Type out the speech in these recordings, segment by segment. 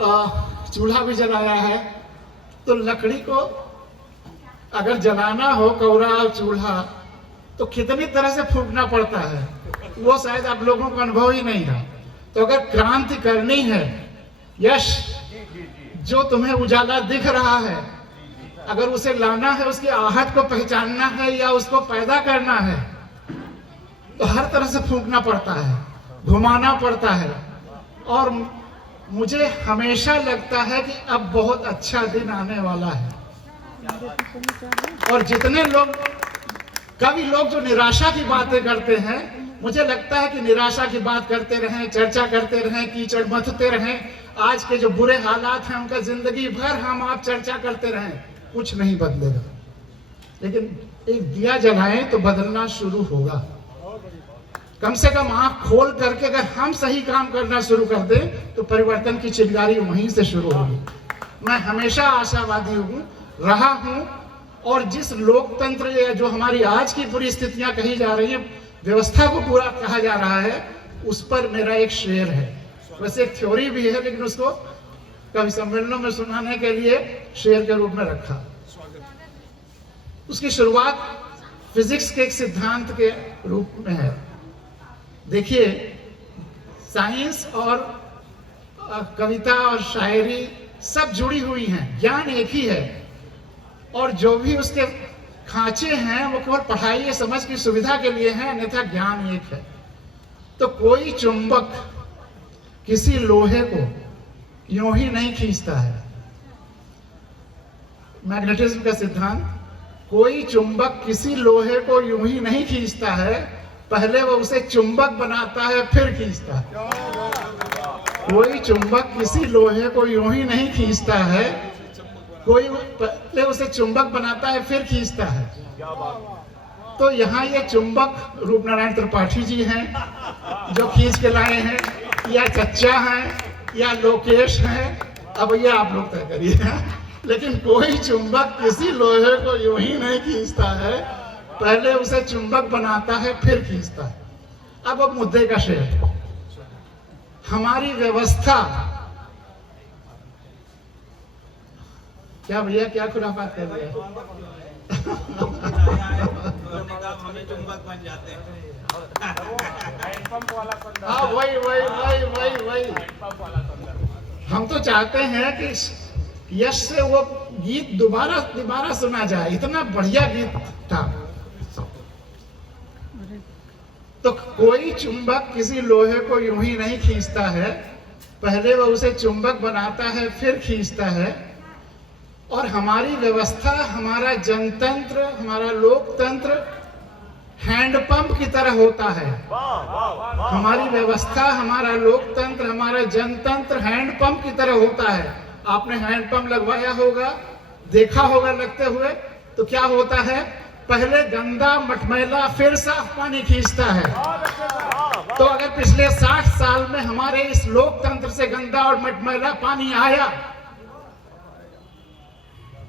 चूल्हा भी जलाया है। तो लकड़ी को अगर जलाना हो, कौरा और चूल्हा, तो कितनी तरह से फूकना पड़ता है, वो शायद आप लोगों को अनुभव ही नहीं है। तो अगर क्रांति करनी है, यश जो तुम्हें उजाला दिख रहा है, अगर उसे लाना है, उसकी आहट को पहचानना है या उसको पैदा करना है, तो हर तरह से फूंकना पड़ता है, घुमाना पड़ता है। और मुझे हमेशा लगता है कि अब बहुत अच्छा दिन आने वाला है। और जितने लोग, कभी लोग जो निराशा की बातें करते हैं, मुझे लगता है कि निराशा की बात करते रहें, चर्चा करते रहें, कीचड़ मथते रहें, आज के जो बुरे हालात हैं उनका जिंदगी भर हम आप चर्चा करते रहें, कुछ नहीं बदलेगा। लेकिन एक दिया जलाएं तो बदलना शुरू होगा। कम से कम आंख खोल करके अगर हम सही काम करना शुरू कर दें तो परिवर्तन की चिंगारी वहीं से शुरू होगी। मैं हमेशा आशावादी हूँ, रहा हूँ, और जिस लोकतंत्र या जो हमारी आज की पूरी स्थितियां कही जा रही हैं, व्यवस्था को पूरा कहा जा रहा है, उस पर मेरा एक शेर है। वैसे एक थ्योरी भी है, लेकिन उसको कभी सम्मेलनों में सुनाने के लिए शेर के रूप में रखा। उसकी शुरुआत फिजिक्स के एक सिद्धांत के रूप में है। देखिए, साइंस और कविता और शायरी सब जुड़ी हुई हैं, ज्ञान एक ही है, और जो भी उसके खांचे हैं वो केवल पढ़ाई या समझ की सुविधा के लिए हैं, अन्यथा ज्ञान एक है। तो कोई चुंबक किसी लोहे को यूं ही नहीं खींचता है। मैग्नेटिज्म का सिद्धांत, कोई चुंबक किसी लोहे को यूं ही नहीं खींचता है, पहले वो उसे चुंबक बनाता है फिर खींचता है। कोई चुंबक किसी लोहे को यूं ही नहीं खींचता है, कोई पहले उसे चुंबक बनाता है फिर खींचता है। तो यहाँ ये चुंबक रूपनारायण त्रिपाठी जी हैं जो खींच के लाए हैं, या चच्चा हैं, या लोकेश हैं, अब ये आप लोग तय करिए। लेकिन कोई चुंबक किसी लोहे को यूं ही नहीं खींचता है, पहले उसे चुंबक बनाता है फिर खींचता है। अब मुद्दे का शेर, हमारी व्यवस्था, क्या भैया, क्या खुराफात कर रहे हैं? चुंबक बन जाते हैं। हाँ, वही। हम तो चाहते हैं कि यश से वो गीत दोबारा सुना जाए, इतना बढ़िया गीत था। तो कोई चुंबक किसी लोहे को यूं ही नहीं खींचता है, पहले वो उसे चुंबक बनाता है फिर खींचता है। और हमारी व्यवस्था, हमारा जनतंत्र, हमारा लोकतंत्र हैंडपंप की तरह होता है। हमारी व्यवस्था, हमारा लोकतंत्र, हमारा जनतंत्र हैंडपंप की तरह होता है। आपने हैंडपंप लगवाया होगा, देखा होगा लगते हुए, तो क्या होता है, पहले गंदा मटमैला फिर साफ पानी खींचता है। तो अगर पिछले 60 साल में हमारे इस लोकतंत्र से गंदा और मटमैला पानी आया,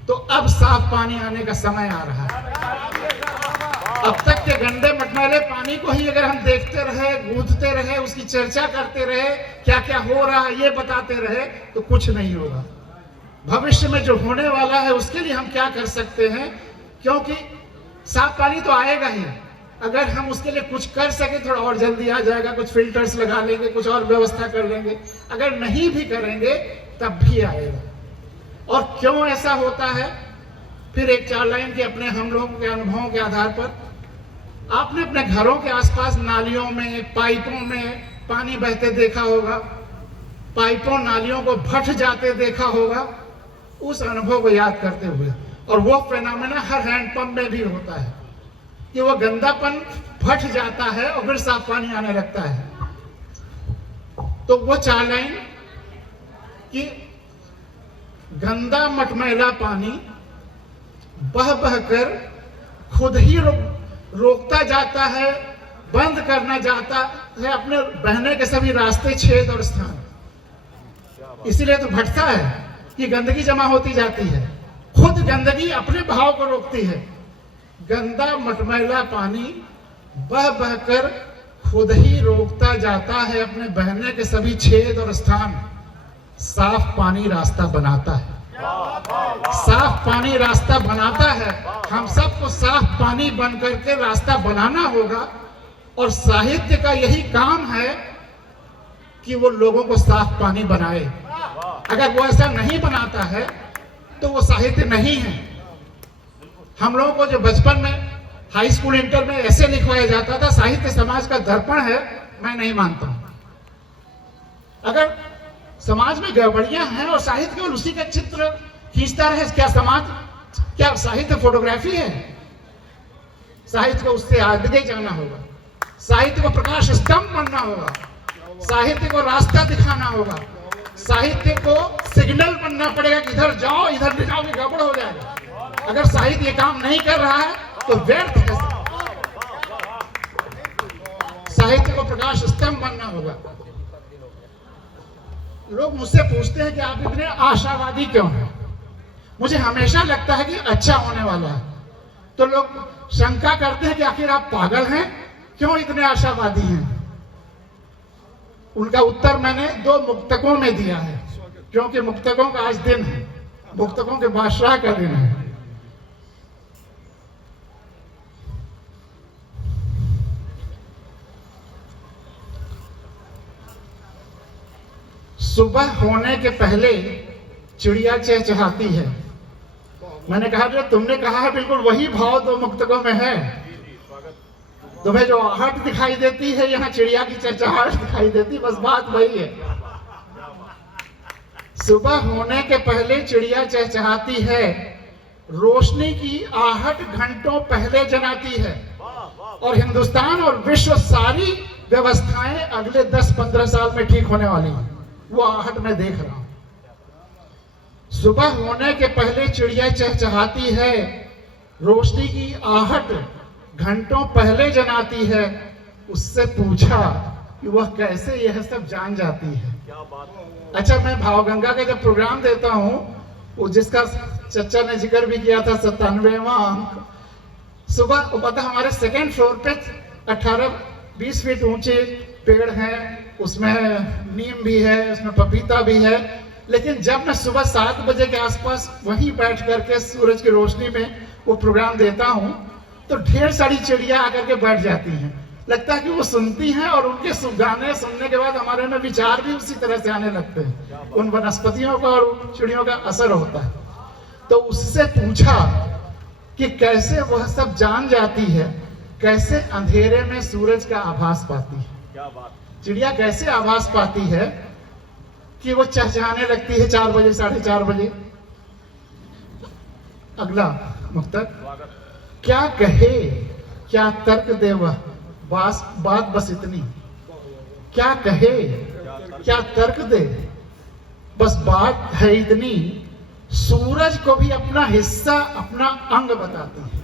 तो अब साफ पानी आने का समय आ रहा है। अब तक के गंदे मटमैले पानी को ही अगर हम देखते रहे, गूंथते रहे, उसकी चर्चा करते रहे, क्या क्या हो रहा है ये बताते रहे, तो कुछ नहीं होगा। भविष्य में जो होने वाला है उसके लिए हम क्या कर सकते हैं, क्योंकि साफ पानी तो आएगा ही, अगर हम उसके लिए कुछ कर सके थोड़ा और जल्दी आ जाएगा, कुछ फिल्टर्स लगा लेंगे, कुछ और व्यवस्था कर लेंगे। अगर नहीं भी करेंगे तब भी आएगा। और क्यों ऐसा होता है, फिर एक 4 लाइन के अपने हम लोगों के अनुभवों के आधार पर, आपने अपने घरों के आसपास नालियों में, पाइपों में पानी बहते देखा होगा, पाइपों नालियों को फट जाते देखा होगा, उस अनुभव को याद करते हुए। और वो फेनोमेना हर हैंडपंप में भी होता है कि वो गंदापन फट जाता है और फिर साफ पानी आने लगता है। तो वो 4 लाइन कि गंदा मटमैला पानी बह बह कर खुद ही रोकता जाता है, बंद करना जाता है अपने बहने के सभी रास्ते, छेद और स्थान। इसीलिए तो घटता है कि गंदगी जमा होती जाती है, खुद गंदगी अपने भाव को रोकती है। गंदा मटमैला पानी बह बह कर खुद ही रोकता जाता है अपने बहने के सभी छेद और स्थान। साफ पानी रास्ता बनाता है। साफ पानी रास्ता बनाता है। हम सबको साफ पानी बन करके रास्ता बनाना होगा, और साहित्य का यही काम है कि वो लोगों को साफ पानी बनाए। अगर वो ऐसा नहीं बनाता है तो वो साहित्य नहीं है। हम लोगों को जो बचपन में हाई स्कूल इंटर में ऐसे लिखवाया जाता था, साहित्य समाज का दर्पण है, मैं नहीं मानता हूं। अगर समाज में गड़बड़ियां हैं और साहित्य केवल उसी का चित्र खींचता रहे, क्या साहित्य फोटोग्राफी है? साहित्य को उससे आगे जाना होगा। साहित्य को प्रकाश स्तंभ बनना होगा। साहित्य को रास्ता दिखाना होगा। साहित्य को सिग्नल बनना पड़ेगा कि इधर जाओ, इधर नहीं जाओ, गड़बड़ हो जाएगा। अगर साहित्य ये काम नहीं कर रहा है तो व्यर्थ है। साहित्य को प्रकाश स्तंभ बनना होगा। लोग मुझसे पूछते हैं कि आप इतने आशावादी क्यों हैं? मुझे हमेशा लगता है कि अच्छा होने वाला है। तो लोग शंका करते हैं कि आखिर आप पागल हैं, क्यों इतने आशावादी हैं? उनका उत्तर मैंने 2 मुक्तकों में दिया है, क्योंकि मुक्तकों का आज दिन है, मुक्तकों के बादशाह का दिन है। सुबह होने के पहले चिड़िया चहचहाती है। मैंने कहा जो तुमने कहा है बिल्कुल वही भाव 2 मुक्तकों में है। तुम्हें जो आहट दिखाई देती है, यहाँ चिड़िया की चहचहाहट दिखाई देती, बस बात वही है। सुबह होने के पहले चिड़िया चहचहाती है, रोशनी की आहट घंटों पहले जनाती है। और हिंदुस्तान और विश्व सारी व्यवस्थाएं अगले 10-15 साल में ठीक होने वाली हैं। वो आहट मैं देख रहा हूं। सुबह होने के पहले चिड़िया चहचहाती है, रोशनी की आहट घंटों पहले जनाती है। उससे पूछा कि वह कैसे यह सब जान जाती है। अच्छा, मैं भावगंगा का जब प्रोग्राम देता हूं, वो जिसका चच्चा ने जिक्र भी किया था, 97वां अंक, सुबह वो पता हमारे 2nd फ्लोर पे 18-20 फीट ऊंचे पेड़ हैं, उसमें नीम भी है, उसमें पपीता भी है। लेकिन जब मैं सुबह 7 बजे के आसपास वहीं बैठ करके सूरज की रोशनी में वो प्रोग्राम देता हूं, तो ढेर सारी चिड़िया आकर के बैठ जाती हैं। लगता है कि वो सुनती हैं, और उनके गाने सुनने के बाद हमारे में विचार भी उसी तरह से आने लगते हैं। उन वनस्पतियों का और चिड़ियों का असर होता है। तो उससे पूछा कि कैसे वह सब जान जाती है, कैसे अंधेरे में सूरज का आभास पाती है। चिड़िया कैसे आभास पाती है कि वो चहचहाने लगती है 4 बजे, 4:30 बजे। अगला मुक्तक, क्या कहे क्या तर्क दे वह, बात बस इतनी। क्या कहे क्या तर्क दे, बस बात है इतनी। सूरज को भी अपना हिस्सा, अपना अंग बताती है।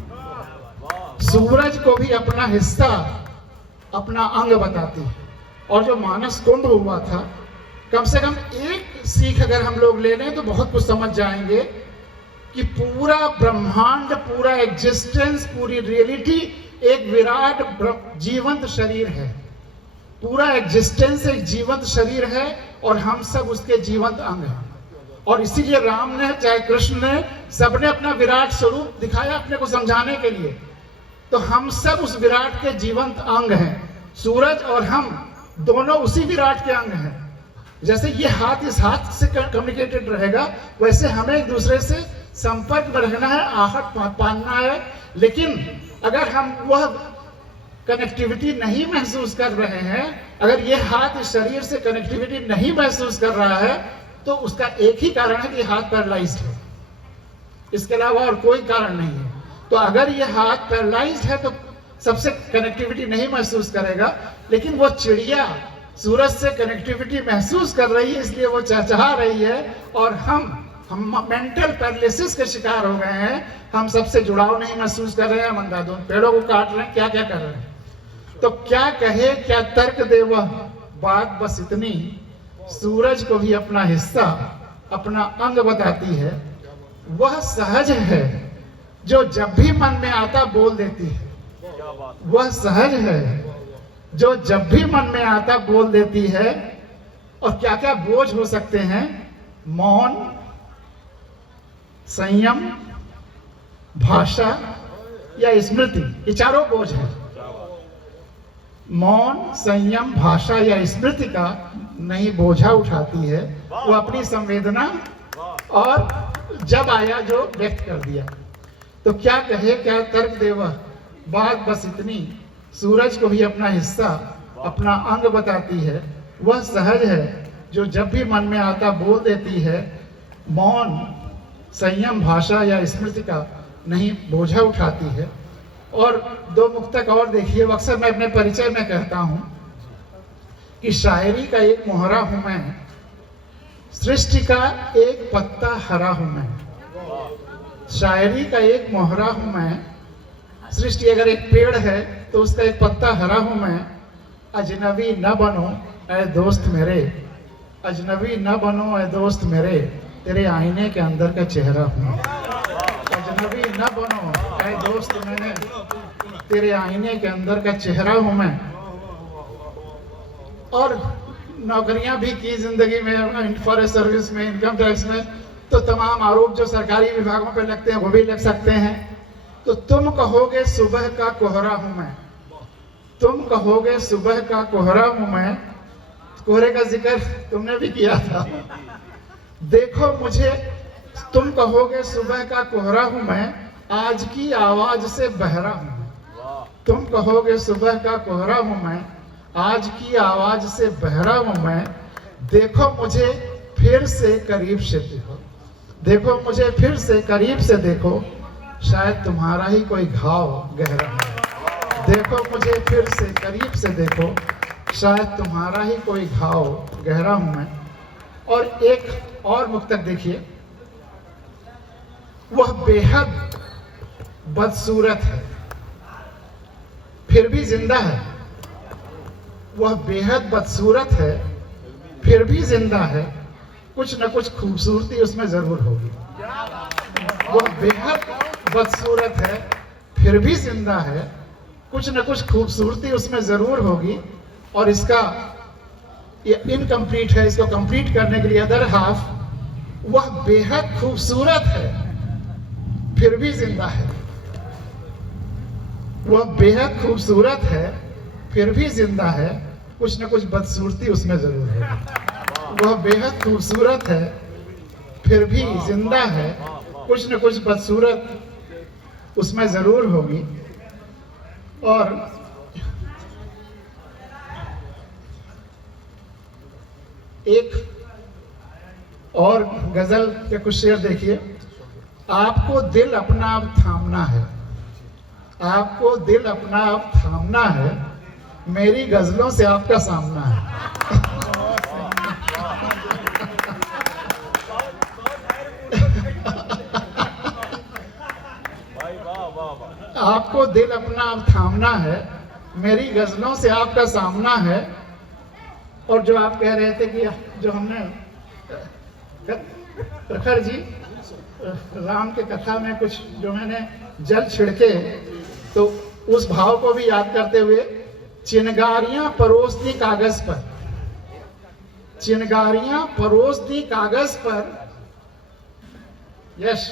सूरज को भी अपना हिस्सा, अपना अंग बताती है। और जो मानस कुंभ हुआ था, कम से कम एक सीख अगर हम लोग ले लें तो बहुत कुछ समझ जाएंगे कि पूरा ब्रह्मांड, पूरा एग्जिस्टेंस, पूरी रियलिटी एक विराट जीवंत शरीर है। पूरा एग्जिस्टेंस एक जीवंत शरीर है, और हम सब उसके जीवंत अंग हैं। और इसीलिए राम ने, चाहे कृष्ण ने, सबने अपना विराट स्वरूप दिखाया अपने को समझाने के लिए। तो हम सब उस विराट के जीवंत अंग हैं। सूरज और हम दोनों उसी विराट के अंग हैं। जैसे ये हाथ इस हाथ से कम्युनिकेटेड रहेगा, वैसे हमें एक दूसरे से संपर्क में रहना है, आहट पाना है। लेकिन अगर हम वह कनेक्टिविटी नहीं महसूस कर रहे हैं, अगर ये हाथ इस शरीर से कनेक्टिविटी नहीं महसूस कर रहा है, तो उसका एक ही कारण है कि हाथ पैरालाइज्ड है। इसके अलावा और कोई कारण नहीं है। तो अगर ये हाथ पैरालाइज्ड है तो सबसे कनेक्टिविटी नहीं महसूस करेगा। लेकिन वो चिड़िया सूरज से कनेक्टिविटी महसूस कर रही है, इसलिए वो चहचहा रही है। और हम मेंटल पैरालिसिस के शिकार हो गए हैं। हम सबसे जुड़ाव नहीं महसूस कर रहे हैं, हम अंधाधुंध पेड़ों को काट रहे हैं, क्या क्या कर रहे हैं। तो क्या कहे क्या तर्क दे वह, बात बस इतनी। सूरज को भी अपना हिस्सा, अपना अंग बताती है। वह सहज है जो जब भी मन में आता बोल देती है। वह सहज है जो जब भी मन में आता बोल देती है। और क्या क्या बोझ हो सकते हैं मौन, संयम, भाषा या स्मृति, ये चारों बोझ है। मौन, संयम, भाषा या स्मृति का नहीं बोझा उठाती है, वो अपनी संवेदना और जब आया जो व्यक्त कर दिया। तो क्या कहे, क्या तर्क दे वह, बात बस इतनी, सूरज को भी अपना हिस्सा, अपना अंग बताती है। वह सहज है जो जब भी मन में आता बोल देती है। मौन, संयम, भाषा या स्मृति का नहीं बोझा उठाती है। और दो मुक्तक और देखिए। अक्सर मैं अपने परिचय में कहता हूं कि शायरी का एक मोहरा हूं मैं, सृष्टि का एक पत्ता हरा हूं मैं। शायरी का एक मोहरा हूं मैं, सृष्टि अगर एक पेड़ है तो उसका एक पत्ता हरा हूं मैं। अजनबी न बनो ऐ दोस्त मेरे, अजनबी न बनो ऐ दोस्त मेरे, तेरे आईने के अंदर का चेहरा हूं। अजनबी न बनो ऐ दोस्त मेरे, तेरे आईने के अंदर का चेहरा हूं मैं। और नौकरियां भी की जिंदगी में, फॉरेस्ट सर्विस में, इनकम टैक्स में, तो तमाम आरोप जो सरकारी विभागों पे लगते हैं वो भी लग सकते हैं। तो तुम कहोगे सुबह का कोहरा हूं मैं, तुम कहोगे सुबह का कोहरा हूं मैं। कोहरे का जिक्र तुमने भी किया था। देखो मुझे, तुम कहोगे सुबह का कोहरा हूं मैं, आज की आवाज से बहरा हूं मैं। तुम कहोगे सुबह का कोहरा हूं मैं, आज की आवाज से बहरा हूं मैं। देखो मुझे फिर से करीब से देखो, देखो मुझे फिर से करीब से देखो, शायद तुम्हारा ही कोई घाव गहरा है। देखो मुझे फिर से करीब से देखो, शायद तुम्हारा ही कोई घाव गहरा हूं मैं। और एक और मुक्तक देखिए। वह बेहद बदसूरत है फिर भी जिंदा है, वह बेहद बदसूरत है फिर भी जिंदा है, कुछ न कुछ खूबसूरती उसमें जरूर होगी। वह बेहद बदसूरत है फिर भी जिंदा है, कुछ न कुछ खूबसूरती उसमें जरूर होगी। और इसका ये इनकम्प्लीट है, इसको कंप्लीट करने के लिए अदर हाफ, वह बेहद खूबसूरत है फिर भी जिंदा है। वह बेहद खूबसूरत है फिर भी जिंदा है, कुछ न कुछ बदसूरती उसमें जरूर है। वह बेहद खूबसूरत है फिर भी जिंदा है, कुछ न कुछ बदसूरत उसमें जरूर होगी। और एक और गजल के कुछ शेर देखिए। आपको दिल अपना अब थामना है, आपको दिल अपना अब थामना है, मेरी गजलों से आपका सामना है। आपको दिल अपना अब थामना है, मेरी गजलों से आपका सामना है। और जो आप कह रहे थे कि जो हमने प्रखर जी राम के कथा में कुछ जो मैंने जल छिड़के, तो उस भाव को भी याद करते हुए, चिनगारियां परोस दी कागज पर, चिनगारियां परोस दी कागज पर, यश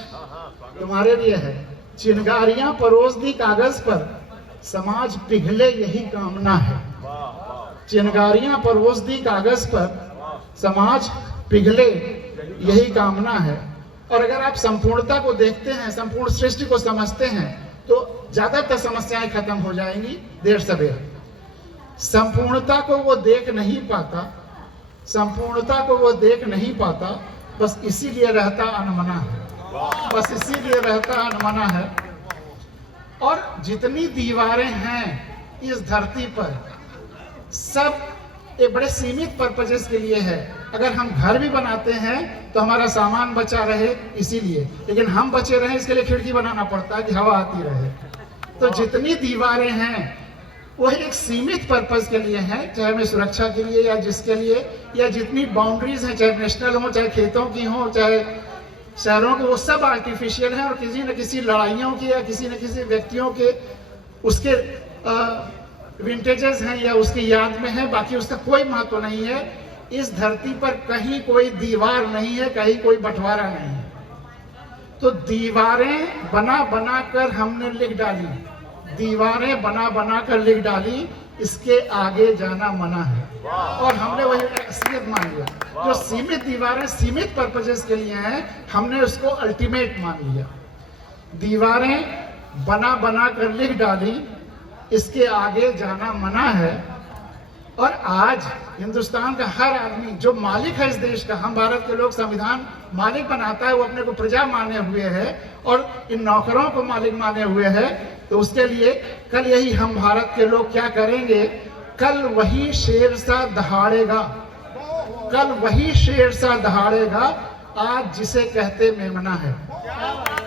तुम्हारे लिए है। चिनगारियां परोस दी कागज पर, समाज पिघले यही कामना है। चिनगारियां परोस दी कागज पर, समाज पिघले यही कामना है। और अगर आप संपूर्णता को देखते हैं, संपूर्ण सृष्टि को समझते हैं, तो ज्यादातर समस्याएं खत्म हो जाएंगी देर सवेर। संपूर्णता को वो देख नहीं पाता, संपूर्णता को वो देख नहीं पाता, बस इसीलिए रहता अनमना है, बस इसीलिए रहता अनमना है। और जितनी दीवारें हैं इस धरती पर, सब एक बड़े सीमित पर्पजेस के लिए है। अगर हम घर भी बनाते हैं तो हमारा सामान बचा रहे इसीलिए, लेकिन हम बचे रहे इसके लिए खिड़की बनाना पड़ता है कि हवा आती रहे। तो जितनी दीवारें हैं वो एक सीमित पर्पज के लिए है, चाहे मैं सुरक्षा के लिए या जिसके लिए, या जितनी बाउंड्रीज हैं, चाहे नेशनल हो, चाहे खेतों की हो, चाहे शहरों की, वो सब आर्टिफिशियल हैं और किसी न किसी लड़ाइयों की या किसी न किसी व्यक्तियों के उसके विंटेजेस हैं या उसकी याद में है, बाकी उसका कोई महत्व नहीं है। इस धरती पर कहीं कोई दीवार नहीं है, कहीं कोई बंटवारा नहीं है। तो दीवारें बना बना कर हमने लिख डाली, दीवारें बना बना कर लिख डाली, इसके आगे जाना मना है। और हमने वही असलियत मान लिया। जो सीमित दीवारें सीमित पर्पजेस के लिए हैं, हमने उसको अल्टीमेट मान लिया। दीवारें बना बना कर लिख डाली, इसके आगे जाना मना है। और आज हिंदुस्तान का हर आदमी जो मालिक है इस देश का, हम भारत के लोग संविधान मालिक बनाता है, वो अपने को प्रजा माने हुए है और इन नौकरों को मालिक माने हुए है। तो उसके लिए कल यही हम भारत के लोग क्या करेंगे, कल वही शेर सा दहाड़ेगा, कल वही शेर सा दहाड़ेगा आज जिसे कहते मेमना है।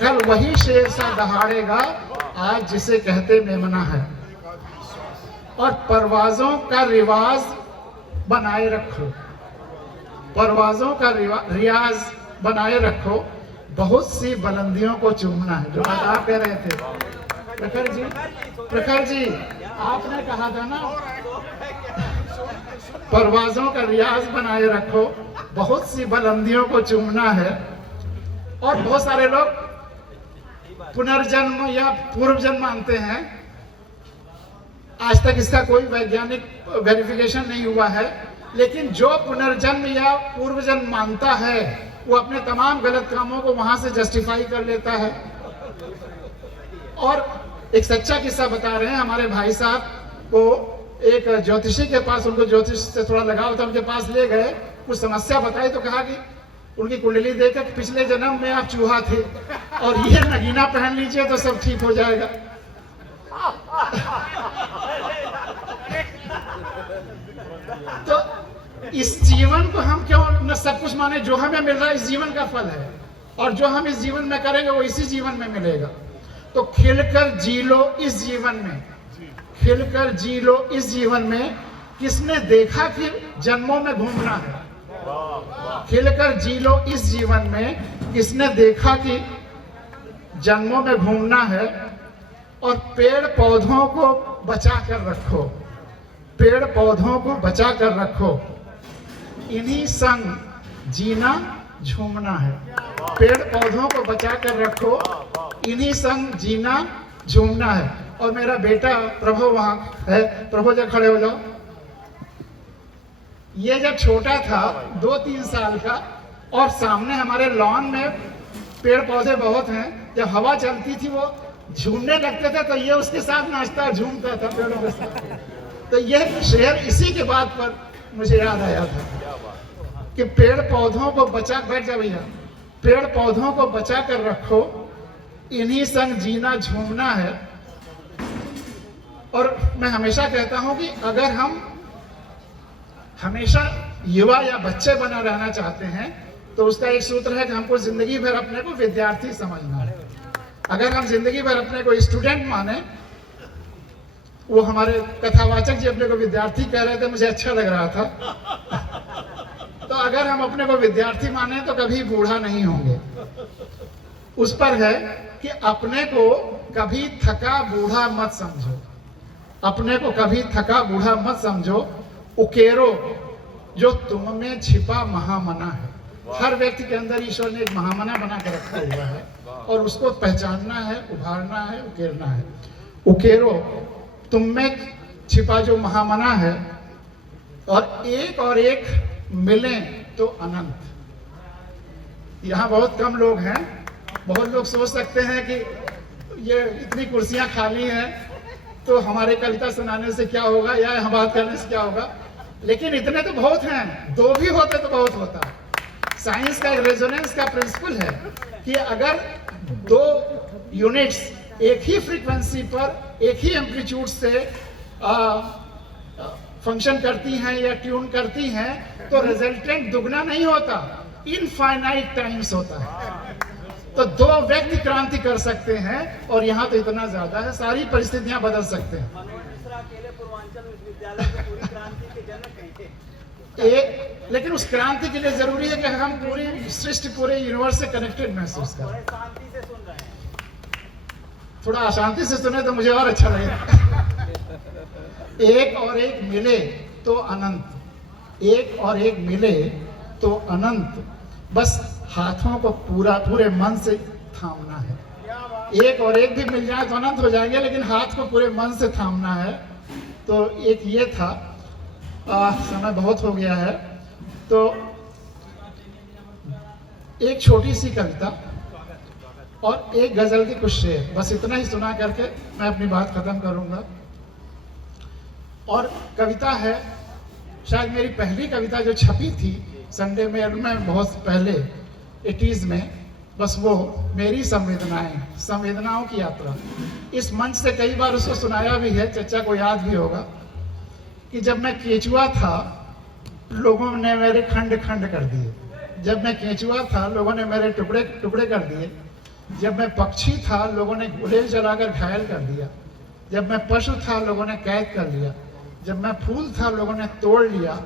कल वही शेर सा दहाड़ेगा आज जिसे कहते मेमना है। और परवाजों का रिवाज बनाए रखो, परवाजों का रियाज बनाए रखो, बहुत सी बुलंदियों को चूमना है। जो बात आप कह रहे थे प्रखर जी आपने कहा था ना, परवाजों का रियाज बनाए रखो, बहुत सी बुलंदियों को चूमना है। और बहुत सारे लोग पुनर्जन्म या पूर्व जन्म मानते हैं। आज तक इसका कोई वैज्ञानिक वेरिफिकेशन नहीं हुआ है, लेकिन जो पुनर्जन्म या पूर्व जन्म मानता है, वो अपने तमाम गलत कामों को वहां से जस्टिफाई कर लेता है। और एक सच्चा किस्सा बता रहे हैं, हमारे भाई साहब को एक ज्योतिषी के पास, उनको ज्योतिष से थोड़ा लगाव था, उनके पास ले गए, कुछ समस्या बताई तो कहा कि उनकी कुंडली देखकर पिछले जन्म में आप चूहा थे और ये नगीना पहन लीजिए तो सब ठीक हो जाएगा। तो इस जीवन को हम क्यों न सब कुछ माने, जो हमें मिल रहा है इस जीवन का फल है, और जो हम इस जीवन में करेंगे वो इसी जीवन में मिलेगा। तो खिलकर जी लो इस जीवन में, खिलकर जी लो इस जीवन में। किसने देखा फिर जन्मों में घूमना है, खिलकर जी लो इस जीवन में। किसने देखा कि जन्मों में घूमना है। और पेड़ पौधों को बचा कर रखो, पेड़ पौधों को बचा कर रखो, इन्हीं संग जीना झूमना है। पेड़ पौधों को बचा कर रखो, इन्हीं संग जीना झूमना है। और मेरा बेटा प्रभु वहां है, प्रभु जब खड़े हो जाओ। ये जब छोटा था 2-3 साल का, और सामने हमारे लॉन में पेड़ पौधे बहुत हैं, जब हवा चलती थी वो झूमने लगते थे तो ये उसके साथ नाचता झूमता था पेड़ों के साथ। तो यह शेर इसी के बात पर मुझे याद आया था कि पेड़ पौधों को बचा, बैठ जा भैया, पेड़ पौधों को बचा कर रखो, इन्हीं संग जीना झूमना है। और मैं हमेशा कहता हूं कि अगर हम हमेशा युवा या बच्चे बना रहना चाहते हैं तो उसका एक सूत्र है कि हमको जिंदगी भर अपने को विद्यार्थी समझना है। अगर हम जिंदगी भर अपने को स्टूडेंट माने, वो हमारे कथावाचक जी अपने को विद्यार्थी कह रहे थे, मुझे अच्छा लग रहा था। तो अगर हम अपने को विद्यार्थी माने तो कभी बूढ़ा नहीं होंगे। उस पर है कि अपने को कभी थका बूढ़ा मत समझो, अपने को कभी थका बूढ़ा मत समझो, उकेरो जो तुम में छिपा महामना है। हर व्यक्ति के अंदर ईश्वर ने एक महामना बना कर रखा हुआ है और उसको पहचानना है, उभारना है, उकेरना है। उकेरो तुम में छिपा जो महामना है, और एक मिले तो अनंत। यहाँ बहुत कम लोग हैं। बहुत लोग सोच सकते हैं कि ये इतनी कुर्सियां खाली हैं तो हमारे कविता सुनाने से क्या होगा या हम बात करने से क्या होगा, लेकिन इतने तो बहुत हैं। 2 भी होते तो बहुत होता। साइंस का एक रेजोनेंस का प्रिंसिपल है कि अगर 2 यूनिट्स एक ही फ्रीक्वेंसी पर एक ही एम्पलीट्यूड से फंक्शन करती हैं या ट्यून करती हैं तो रिजल्टेंट दुगना नहीं होता, इनफाइनाइट टाइम्स होता है। तो 2 व्यक्ति क्रांति कर सकते हैं और यहाँ तो इतना ज्यादा है, सारी परिस्थितियां बदल सकते हैं। एक, लेकिन उस क्रांति के लिए जरूरी है कि हम पूरी सृष्टि, पूरे यूनिवर्स से कनेक्टेड महसूस करें। थोड़ा अशांति से सुने तो मुझे और अच्छा लगेगा। एक और एक मिले तो अनंत। एक और एक मिले तो अनंत, बस हाथों को पूरे मन से थामना है। एक और एक भी मिल जाए तो अनंत हो जाएंगे, लेकिन हाथ को पूरे मन से थामना है। तो एक ये था। समय बहुत हो गया है, तो एक छोटी सी कविता और एक गजल के कुछ शेर, बस इतना ही सुना करके मैं अपनी बात खत्म करूंगा। और कविता है शायद मेरी पहली कविता जो छपी थी संडे में बहुत पहले 80s में, बस वो मेरी संवेदनाएं, संवेदनाओं की यात्रा। इस मंच से कई बार उसको सुनाया भी है, चचा को याद भी होगा कि जब मैं केचुआ था लोगों ने मेरे खंड खंड कर दिए। जब मैं केचुआ था लोगों ने मेरे टुकड़े टुकड़े कर दिए। जब मैं पक्षी था लोगों ने गुलेल जलाकर घायल कर दिया। जब मैं पशु था लोगों ने कैद कर लिया। जब मैं फूल था लोगों ने तोड़ लिया।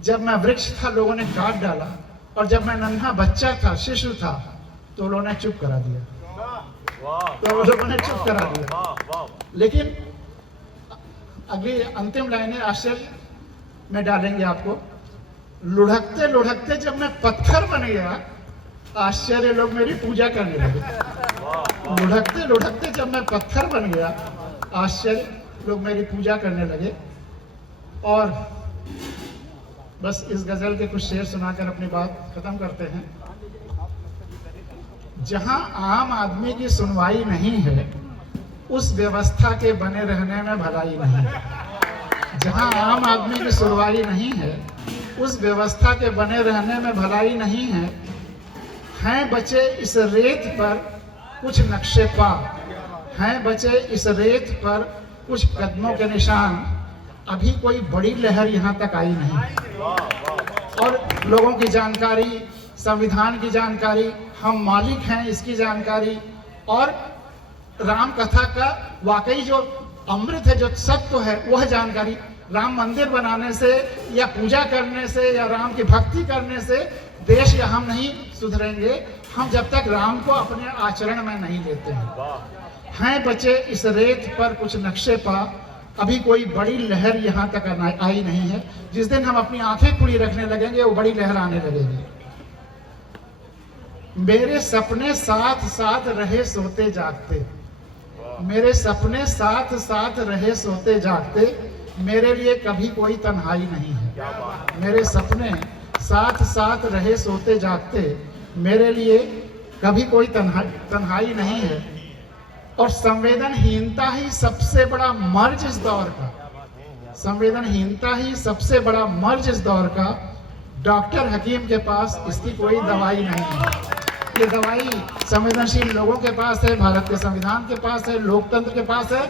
जब मैं वृक्ष था लोगों ने काट डाला। और जब मैं नन्हा बच्चा था, शिशु था, तो लोगों ने चुप करा दिया। तो लोगों ने चुप करा दिया। लेकिन अगली अंतिम लाइनें आश्चर्य में डालेंगे आपको। लुढ़कते लुढ़कते जब मैं पत्थर बन गया, आश्चर्य लोग मेरी पूजा करने लगे। लुढ़कते लुढ़कते जब मैं पत्थर बन गया, आश्चर्य लोग मेरी पूजा करने लगे। और बस इस गजल के कुछ शेर सुनाकर अपनी बात खत्म करते हैं। जहां आम आदमी की सुनवाई नहीं है, उस व्यवस्था के बने रहने में भलाई नहीं है। जहां आम आदमी की सुनवाई नहीं है, उस व्यवस्था के बने रहने में भलाई नहीं है। हैं बचे इस रेत पर कुछ नक्शे पा, हैं बचे इस रेत पर कुछ कदमों के निशान, अभी कोई बड़ी लहर यहाँ तक आई नहीं। और लोगों की जानकारी, संविधान की जानकारी, हम मालिक हैं इसकी जानकारी, और राम कथा का वाकई जो अमृत है, जो सत्य है, वह जानकारी। राम मंदिर बनाने से या पूजा करने से या राम की भक्ति करने से देश या हम नहीं सुधरेंगे, हम जब तक राम को अपने आचरण में नहीं लेते हैं। हैं बचे इस रेत पर कुछ नक्शे पा, अभी कोई बड़ी लहर यहाँ तक आई नहीं है। जिस दिन हम अपनी आंखें खुली रखने लगेंगे, वो बड़ी लहर आने लगेगी। मेरे सपने साथ साथ रहे सोते जागते, मेरे सपने साथ साथ रहे सोते जागते, मेरे लिए कभी कोई तन्हाई नहीं है। मेरे सपने साथ साथ रहे सोते जागते, मेरे लिए कभी कोई तन्हाई नहीं है। और संवेदनहीनता ही सबसे बड़ा मर्ज इस दौर का, संवेदनहीनता ही सबसे बड़ा मर्ज इस दौर का। डॉक्टर हकीम के पास इसकी कोई दवाई नहीं है। ये दवाई संवेदनशील लोगों के पास है, भारत के संविधान के पास है, लोकतंत्र के पास है।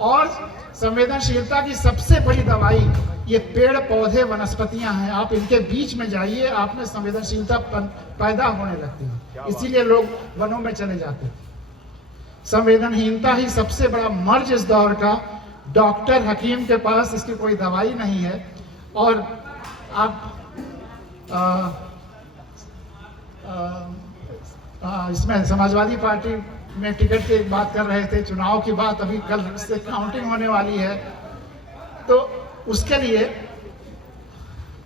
और संवेदनशीलता की सबसे बड़ी दवाई ये पेड़ पौधे वनस्पतियां हैं। आप इनके बीच में जाइए, आप में संवेदनशीलता पैदा होने लगती है। इसीलिए लोग वनों में चले जाते हैं। संवेदनहीनता ही सबसे बड़ा मर्ज इस दौर का। डॉक्टर हकीम के पास इसकी कोई दवाई नहीं है। और आप इसमें समाजवादी पार्टी में टिकट की बात कर रहे थे, चुनाव की बात, अभी कल से काउंटिंग होने वाली है। तो उसके लिए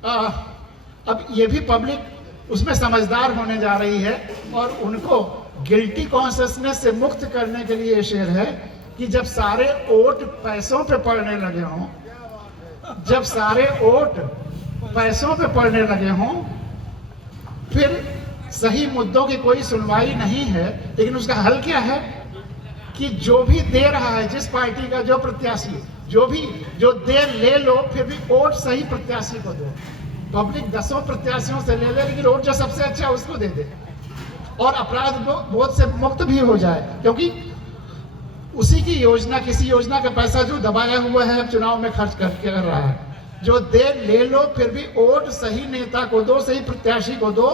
अब ये भी पब्लिक उसमें समझदार होने जा रही है। और उनको गिल्टी कॉन्शियसनेस से मुक्त करने के लिए शेर है कि जब सारे वोट पैसों पे पड़ने लगे हों, जब सारे वोट पैसों पे पड़ने लगे हों, फिर सही मुद्दों की कोई सुनवाई नहीं है। लेकिन उसका हल क्या है कि जो भी दे रहा है, जिस पार्टी का जो प्रत्याशी, जो दे ले लो, फिर भी वोट सही प्रत्याशी को दो। पब्लिक 10 प्रत्याशियों से ले ले, लेकिन वोट जो सबसे अच्छा उसको दे दे। और अपराध बोध से मुक्त भी हो जाए, क्योंकि उसी की योजना, किसी योजना का पैसा जो दबाया हुआ है चुनाव में खर्च कर रहा है। जो दे ले लो, फिर भी वोट सही नेता को दो, सही प्रत्याशी को दो।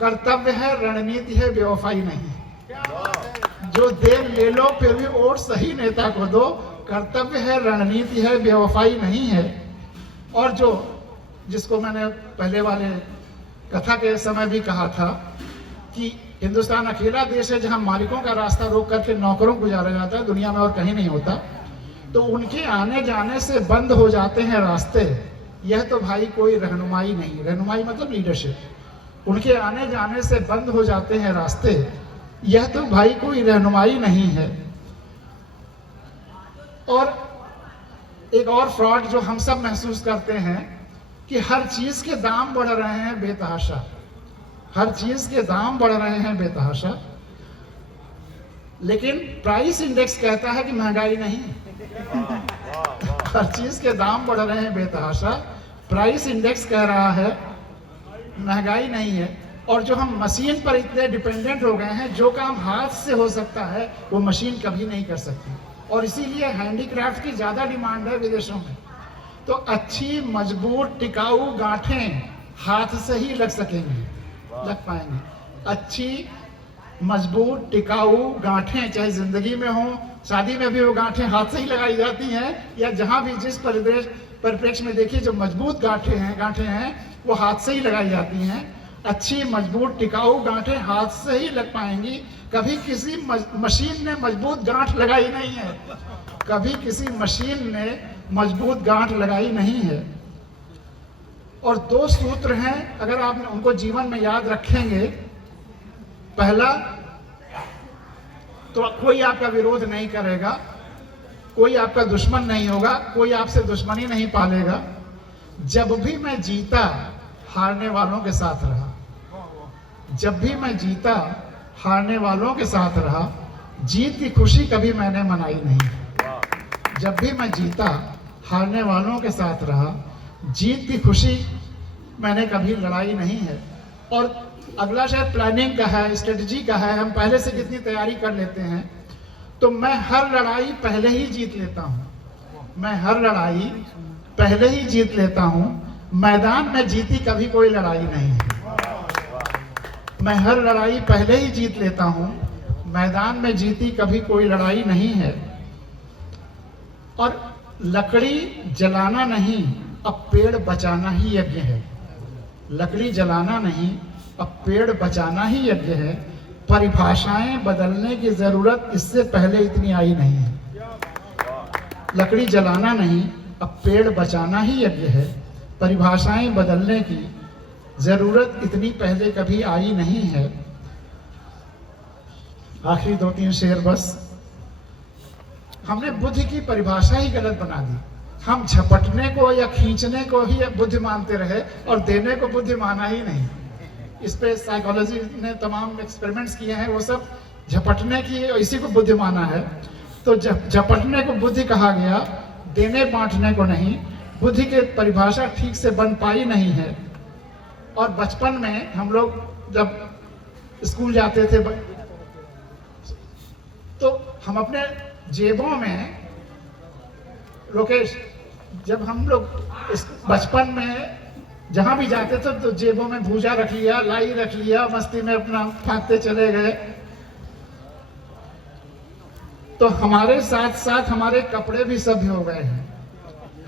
कर्तव्य है, रणनीति है, बेवफाई नहीं। जो दे ले लो, फिर भी वोट सही नेता को दो। कर्तव्य है, रणनीति है, बेवफाई नहीं है। और जिसको मैंने पहले वाले कथा के समय भी कहा था कि हिंदुस्तान अकेला देश है जहां मालिकों का रास्ता रोक करके नौकरों को गुजारा जाता है, दुनिया में और कहीं नहीं होता। तो उनके आने जाने से बंद हो जाते हैं रास्ते, यह तो भाई कोई रहनुमाई नहीं। रहनुमाई मतलब लीडरशिप। उनके आने जाने से बंद हो जाते हैं रास्ते, यह तो भाई कोई रहनुमाई नहीं है। और एक और फ्रॉड जो हम सब महसूस करते हैं कि हर चीज के दाम बढ़ रहे हैं बेतहाशा, हर चीज के दाम बढ़ रहे हैं बेतहाशा, लेकिन प्राइस इंडेक्स कहता है कि महंगाई नहीं। हर चीज के दाम बढ़ रहे हैं बेतहाशा, प्राइस इंडेक्स कह रहा है महंगाई नहीं है। और जो हम मशीन पर इतने डिपेंडेंट हो गए हैं, जो काम हाथ से हो सकता है वो मशीन कभी नहीं कर सकती, और इसीलिए हैंडीक्राफ्ट की ज्यादा डिमांड है विदेशों में। तो अच्छी मजबूत टिकाऊ गांठें हाथ से ही लग सकेंगी, लग पाएंगे। अच्छी मजबूत टिकाऊ गांठें चाहे जिंदगी में हो, शादी में भी वो गांठें हाथ से ही लगाई जाती हैं, या जहां भी जिस परिप्रेक्ष्य में देखिए जो मजबूत गांठें हैं वो हाथ से ही लगाई जाती हैं। अच्छी मजबूत टिकाऊ गांठें हाथ से ही लग पाएंगी, कभी किसी मशीन ने मजबूत गांठ लगाई नहीं है, कभी किसी मशीन ने मजबूत गांठ लगाई नहीं है। और 2 सूत्र हैं, अगर आप उनको जीवन में याद रखेंगे। पहला तो कोई आपका विरोध नहीं करेगा, कोई आपका दुश्मन नहीं होगा, कोई आपसे दुश्मनी नहीं पालेगा। जब भी मैं जीता हारने वालों के साथ रहा, जब भी मैं जीता हारने वालों के साथ रहा, जीत की खुशी कभी मैंने मनाई नहीं। जब भी मैं जीता हारने वालों के साथ रहा, जीत की खुशी मैंने कभी लड़ाई नहीं है। और अगला शायद प्लानिंग का है, स्ट्रेटजी का है, हम पहले से कितनी तैयारी कर लेते हैं। तो मैं हर लड़ाई पहले ही जीत लेता हूँ, मैं हर लड़ाई पहले ही जीत लेता हूँ। मैदान में जीती कभी कोई लड़ाई नहीं है। मैं हर लड़ाई पहले ही जीत लेता हूँ, मैदान में जीती कभी कोई लड़ाई नहीं है। और लकड़ी जलाना नहीं, अब पेड़ बचाना ही यज्ञ है। लकड़ी जलाना नहीं, अब पेड़ बचाना ही यज्ञ है। परिभाषाएं बदलने की जरूरत इससे पहले इतनी आई नहीं है। लकड़ी जलाना नहीं, अब पेड़ बचाना ही यज्ञ है। परिभाषाएं बदलने की जरूरत इतनी पहले कभी आई नहीं है। आखिरी 2-3 शेर बस। हमने बुद्धि की परिभाषा ही गलत बना दी। हम झपटने को या खींचने को ही बुद्धि मानते रहे और देने को बुद्धि माना ही नहीं। इस पे साइकोलॉजी ने तमाम एक्सपेरिमेंट्स किए हैं, वो सब झपटने की इसी को बुद्धि माना है। तो झपटने को बुद्धि कहा गया, देने बांटने को नहीं। बुद्धि की परिभाषा ठीक से बन पाई नहीं है। और बचपन में हम लोग जब स्कूल जाते थे तो हम अपने जेबों में, लोकेश, जब हम लोग बचपन में जहां भी जाते थे तो जेबों में भूजा रख लिया, लाई रख लिया, मस्ती में अपना भागते चले गए। तो हमारे साथ साथ हमारे कपड़े भी सभ्य हो गए हैं,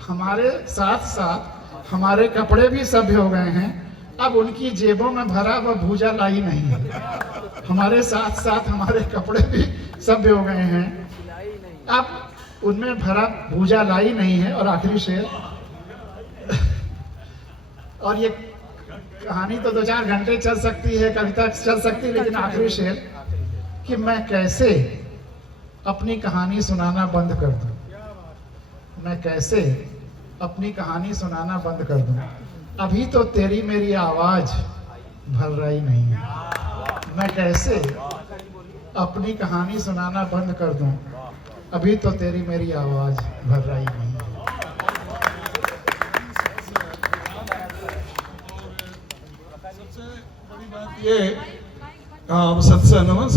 हमारे साथ साथ हमारे कपड़े भी सभ्य हो गए हैं। अब उनकी जेबों में भरा वह भूजा लाई नहीं है। हमारे साथ साथ हमारे कपड़े भी सभ्य हो गए हैं, अब उनमें भरा भूजा लाई नहीं है। और आखिरी शेर, और ये कहानी तो 2-4 घंटे चल सकती है, कविता चल सकती है, लेकिन आखिरी शेर कि मैं कैसे अपनी कहानी सुनाना बंद कर दूं, मैं कैसे अपनी कहानी सुनाना बंद कर दूं। अभी तो तेरी मेरी आवाज भर रही नहीं है। मैं कैसे अपनी कहानी सुनाना बंद कर दूं, अभी तो तेरी मेरी आवाज भर रही नहीं है। सबसे बड़ी बात ये सत्संग